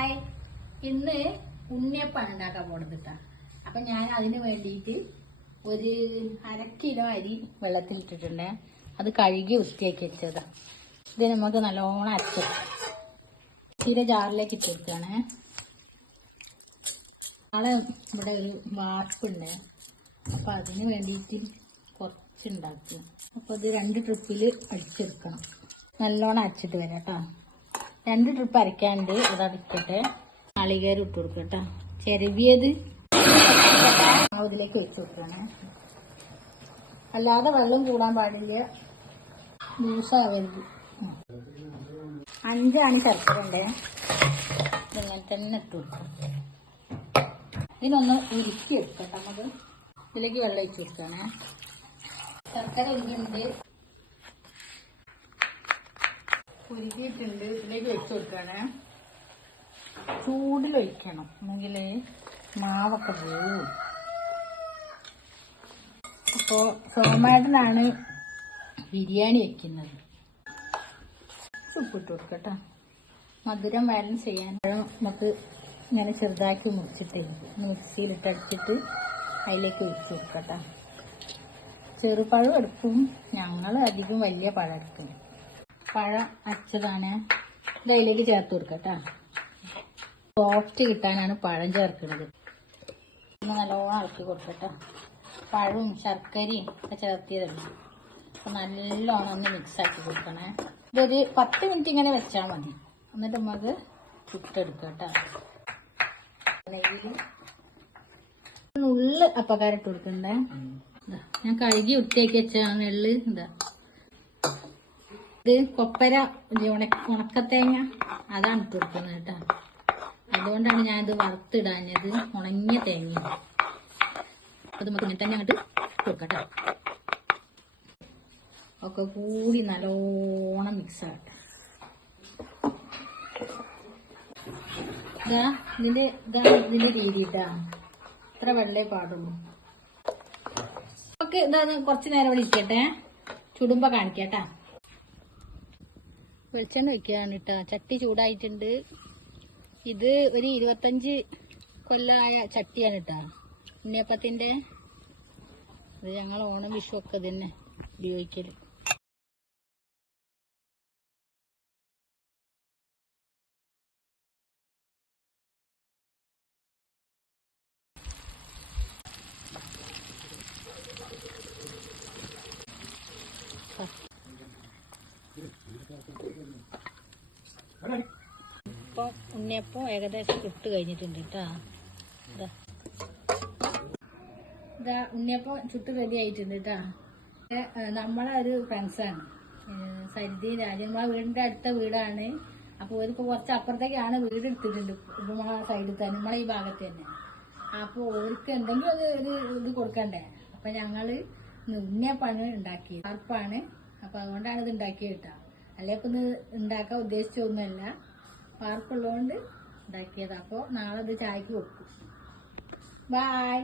Hi, ഇന്ന് ഉണ്ണിയപ്പാണ് ഉണ്ടാക്കാൻ പോണത് കേട്ടോ. അപ്പൊ ഞാൻ അതിന് വേണ്ടിയിട്ട് ഒരു 1/2 കിലോ അരി വെള്ളത്തിലിട്ടിട്ടുണ്ട്. അത് കഴുകി വൃത്തിയാക്കി വെച്ചതാ. ഇത് നമുക്ക് നല്ലോണം അരച്ചു ഇച്ചിരി ജാറിലേക്ക് ഇട്ട് കൊടുക്കുകയാണ്. നാളെ ഇവിടെ ഒരു വാർപ്പുണ്ട്, അപ്പൊ അതിന് വേണ്ടിയിട്ട് കുറച്ചുണ്ടാക്കുക. അപ്പൊ ഇത് 2 ട്രിപ്പിൽ അടിച്ചെടുക്കണം. നല്ലോണം അരച്ചിട്ട് വരാം കേട്ടോ. 2 ട്രിപ്പ് അരയ്ക്കാണ്ട് അത് അടിക്കട്ടെ. നാളികേരം ഇട്ട് കൊടുക്കുക കേട്ടോ. ചെരുവിയത് ഇതിലേക്ക് വെച്ച് കൊടുക്കണം. അല്ലാതെ വെള്ളം കൂടാൻ പാടില്ല, ലൂസാവരുത്. 5 ആണ് ശർക്കര ഉണ്ട്. ഇങ്ങനെ തന്നെ ഇട്ട് കൊടുക്കാം. ഇതിനൊന്ന് ഉരുക്കി എടുക്കട്ടെ. നമുക്ക് ഇതിലേക്ക് വെള്ളം ഒഴിച്ച് കൊടുക്കണേ. ശർക്കര ഉരുക്കിണ്ട്, ഉരുക്കിയിട്ടുണ്ട്. ഇതിലേക്ക് വെച്ച് കൊടുക്കണേ. ചൂടിലൊഴിക്കണം, എന്നെങ്കിൽ മാവൊക്കെ പോവും. അപ്പോൾ സോമേട്ടനാണ് ബിരിയാണി വെക്കുന്നത്. ഉപ്പിട്ട് കൊടുക്കട്ടോ. മധുരം ബാലൻസ് ചെയ്യാൻ നമുക്ക് ഇങ്ങനെ ചെറുതാക്കി മുറിച്ചിട്ട് മിക്സിയിലിട്ട് അടിച്ചിട്ട് അതിലേക്ക് ഒഴിച്ച് കൊടുക്കട്ടോ. ചെറുപഴം എടുക്കും, ഞങ്ങൾ അധികം വലിയ പഴം എടുക്കും. പഴം അരച്ചതാണ്. ഇത് അതിലേക്ക് ചേർത്ത് കൊടുക്കട്ടോ. സോഫ്റ്റ് കിട്ടാനാണ് പഴം ചേർക്കുന്നത്. ഒന്ന് നല്ലോണം ഇളക്കി കൊടുക്കട്ടോ. പഴവും ശർക്കരയും ഒക്കെ ചേർത്തിയതല്ല. അപ്പം നല്ലോണം ഒന്ന് മിക്സാക്കി കൊടുക്കണേ. ഇതൊരു 10 മിനിറ്റ് ഇങ്ങനെ വെച്ചാൽ മതി. എന്നിട്ട് നമുക്ക് ചുട്ടെടുക്കാം കേട്ടോ. നെയ്യിൽ നുള്ള് അപ്പക്കാരിട്ട് കൊടുക്കണ്ടേ. ഞാൻ കഴുകി വൃത്തിയാക്കി വെച്ചാണ് എള്ള്. ഇതാ, ഇത് കൊപ്പര ഉണക്കത്തേങ്ങ അതാണ് ഇട്ട് കൊടുക്കുന്നത് കേട്ടോ. അതുകൊണ്ടാണ് ഞാനിത് വറുത്തിടാഞ്ഞത്. ഉണങ്ങിയ തേങ്ങ അത് നമുക്ക് ഇങ്ങനെ തന്നെ അങ്ങോട്ട് കൊടുക്കട്ടോ. ഒക്കെ കൂടി നല്ലോണം മിക്സ് ആകട്ടെ. ഇതിന്റെ രീതി ഇട്ടാ. ഇത്ര വെള്ളേ പാടുള്ളൂ. ഒക്കെ ഇതാ കുറച്ച് നേരം ഇവിടെ ഇരിക്കട്ടെ. ചുടുമ്പോ കാണിക്കട്ടാ. വെളിച്ചെണ്ണ ഒഴിക്കുകയാണ് കേട്ടോ. ചട്ടി ചൂടായിട്ടുണ്ട്. ഇത് ഒരു 25 കൊല്ലമായ ചട്ടിയാണ് കേട്ടോ, ഉണ്ണിയപ്പത്തിന്റെ. ഇത് ഞങ്ങൾ ഓണം വിഷു ഒക്കെ തന്നെ ഉപയോഗിക്കല്. ഇപ്പൊ ഉണ്ണിയപ്പം ഏകദേശം ചുട്ട് കഴിഞ്ഞിട്ടുണ്ട് കേട്ടോ. ഇതാ ഉണ്ണിയപ്പം ചുട്ട് റെഡി ആയിട്ടുണ്ട് കേട്ടോ. നമ്മളെ ഒരു ഫ്രണ്ട്സാണ് സരിതി രാജൻ. നമ്മളെ വീടിന്റെ അടുത്ത വീടാണ്. അപ്പോൾ ഓരിപ്പോൾ കുറച്ച് അപ്പുറത്തേക്കാണ് വീട് എടുത്തിട്ടുണ്ട്. നമ്മളെ സൈഡിൽ തന്നെ, നമ്മളെ ഈ ഭാഗത്ത് തന്നെ. അപ്പോൾ ഓർക്ക് എന്തെങ്കിലും ഒരു ഇത് കൊടുക്കണ്ടേ. അപ്പം ഞങ്ങള് ഉണ്ണിയപ്പാണ് ഉണ്ടാക്കിയത്. വാർപ്പാണ്. അപ്പം അതുകൊണ്ടാണ് ഇത് ഉണ്ടാക്കിയത് കേട്ടോ. അല്ലെ ഇപ്പം ഇത് ഉണ്ടാക്കാൻ ഉദ്ദേശിച്ചൊന്നുമല്ല, വാർപ്പുള്ളതുകൊണ്ട് ഉണ്ടാക്കിയത്. അപ്പോൾ നാളെ ഇത് ചായക്ക് വെക്കും. ബായ്.